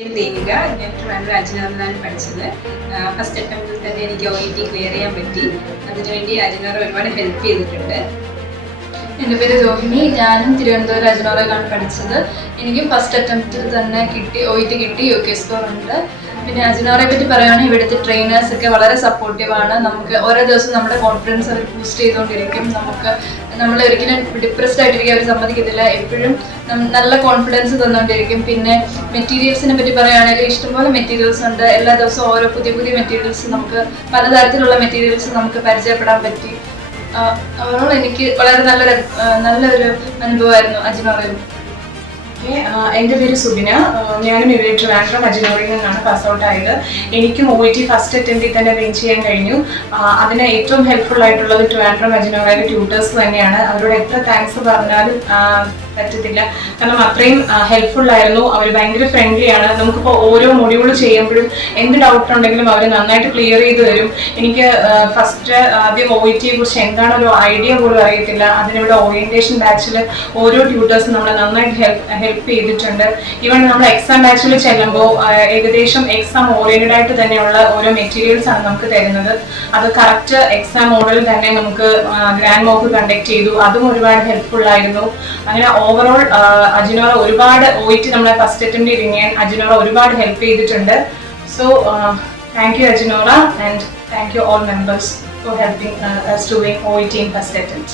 ദേവിക ഞാൻ ട്രിവാൻഡ്രം അജിനോറിലാണ് പഠിച്ചത്. ഫസ്റ്റ് അറ്റംപ്റ്റിൽ തന്നെ എനിക്ക് OET ക്ലിയർ ചെയ്യാൻ പറ്റി. അതിനുവേണ്ടി അജിനോർ ഒരുപാട് ഹെൽപ്പ് ചെയ്തിട്ടുണ്ട്. എൻ്റെ പേര് രോഹിണി. ഞാനും തിരുവനന്തപുരം അജിനോറയിലാണ് പഠിച്ചത്. എനിക്ക് ഫസ്റ്റ് അറ്റംപ്റ്റിൽ തന്നെ OET കിട്ടി. UK സ്കോർ ഉണ്ട്. പിന്നെ അജിനോറയെ പറ്റി പറയുകയാണെങ്കിൽ ഇവിടുത്തെ ട്രെയിനേഴ്സ് ഒക്കെ വളരെ സപ്പോർട്ടീവാണ്. നമുക്ക് ഓരോ ദിവസവും നമ്മുടെ കോൺഫിഡൻസ് അവർ ബൂസ്റ്റ് ചെയ്തുകൊണ്ടിരിക്കും. നമ്മൾ ഒരിക്കലും ഡിപ്രസ്ഡ് ആയിട്ടിരിക്കാൻ അവർ സമ്മതിക്കത്തില്ല. എപ്പോഴും നല്ല കോൺഫിഡൻസ് തന്നുകൊണ്ടിരിക്കും. പിന്നെ മെറ്റീരിയൽസിനെ പറ്റി പറയുകയാണെങ്കിൽ ഇഷ്ടംപോലെ മെറ്റീരിയൽസ് ഉണ്ട്. എല്ലാ ദിവസവും ഓരോ പുതിയ പുതിയ മെറ്റീരിയൽസ് നമുക്ക് പലതരത്തിലുള്ള മെറ്റീരിയൽസ് നമുക്ക് പരിചയപ്പെടാൻ പറ്റി. ഓവറോൾ എനിക്ക് വളരെ നല്ലൊരു അനുഭവമായിരുന്നു അജിനോറയിൽ. എൻ്റെ പേര് സുബിന. ഞാനും ഇവിടെ ട്രിവാൻഡ്രം അജിനോറിയിൽ നിന്നാണ് പാസ് ഔട്ട് ആയത്. എനിക്കും OET ഫസ്റ്റ് അറ്റംപ്റ്റിൽ തന്നെ വിൻ ചെയ്യാൻ കഴിഞ്ഞു. അതിന് ഏറ്റവും ഹെൽപ്ഫുൾ ആയിട്ടുള്ളത് ട്രിവാൻഡ്രം അജിനോറയിലെ ട്യൂട്ടേഴ്സ് തന്നെയാണ്. അവരോട് എത്ര താങ്ക്സ് പറഞ്ഞാലും പറ്റത്തില്ല. കാരണം അത്രയും ഹെൽപ്ഫുൾ ആയിരുന്നു. അവർ ഭയങ്കര ഫ്രണ്ട്ലി ആണ്. നമുക്കിപ്പോൾ ഓരോ മൊഡ്യൂൾ ചെയ്യുമ്പോഴും എന്ത് ഡൗട്ട് ഉണ്ടെങ്കിലും അവർ നന്നായിട്ട് ക്ലിയർ ചെയ്ത് തരും. എനിക്ക് ആദ്യം OETയെ കുറിച്ച് എന്താണ് ഒരു ഐഡിയ പോലും അറിയത്തില്ല. അതിനിവിടെ ഓറിയന്റേഷൻ ബാച്ചിൽ ഓരോ ട്യൂട്ടേഴ്സും നമ്മളെ നന്നായിട്ട് ഹെൽപ്പ് ചെയ്തിട്ടുണ്ട്. ഈവൻ നമ്മൾ എക്സാം ബാച്ചിൽ ചെല്ലുമ്പോൾ ഏകദേശം എക്സാം ഓറിയന്റഡ് ആയിട്ട് തന്നെയുള്ള ഓരോ മെറ്റീരിയൽസ് ആണ് നമുക്ക് തരുന്നത്. അത് കറക്റ്റ് എക്സാം മോഡൽ തന്നെ നമുക്ക് ഗ്രാൻഡ് മോക്ക് കണ്ടക്ട് ചെയ്തു. അതും ഒരുപാട് ഹെൽപ്ഫുൾ ആയിരുന്നു. അങ്ങനെ ഓവറോൾ അജിനോറ ഒരുപാട് OET നമ്മളെ ഫസ്റ്റ് അറ്റംപ്റ്റ് ചെയ്യാൻ അജിനോറ ഒരുപാട് ഹെൽപ്പ് ചെയ്തിട്ടുണ്ട്. സോ താങ്ക് യു അജിനോറ and thank you all members for helping us to win OET in first attempt.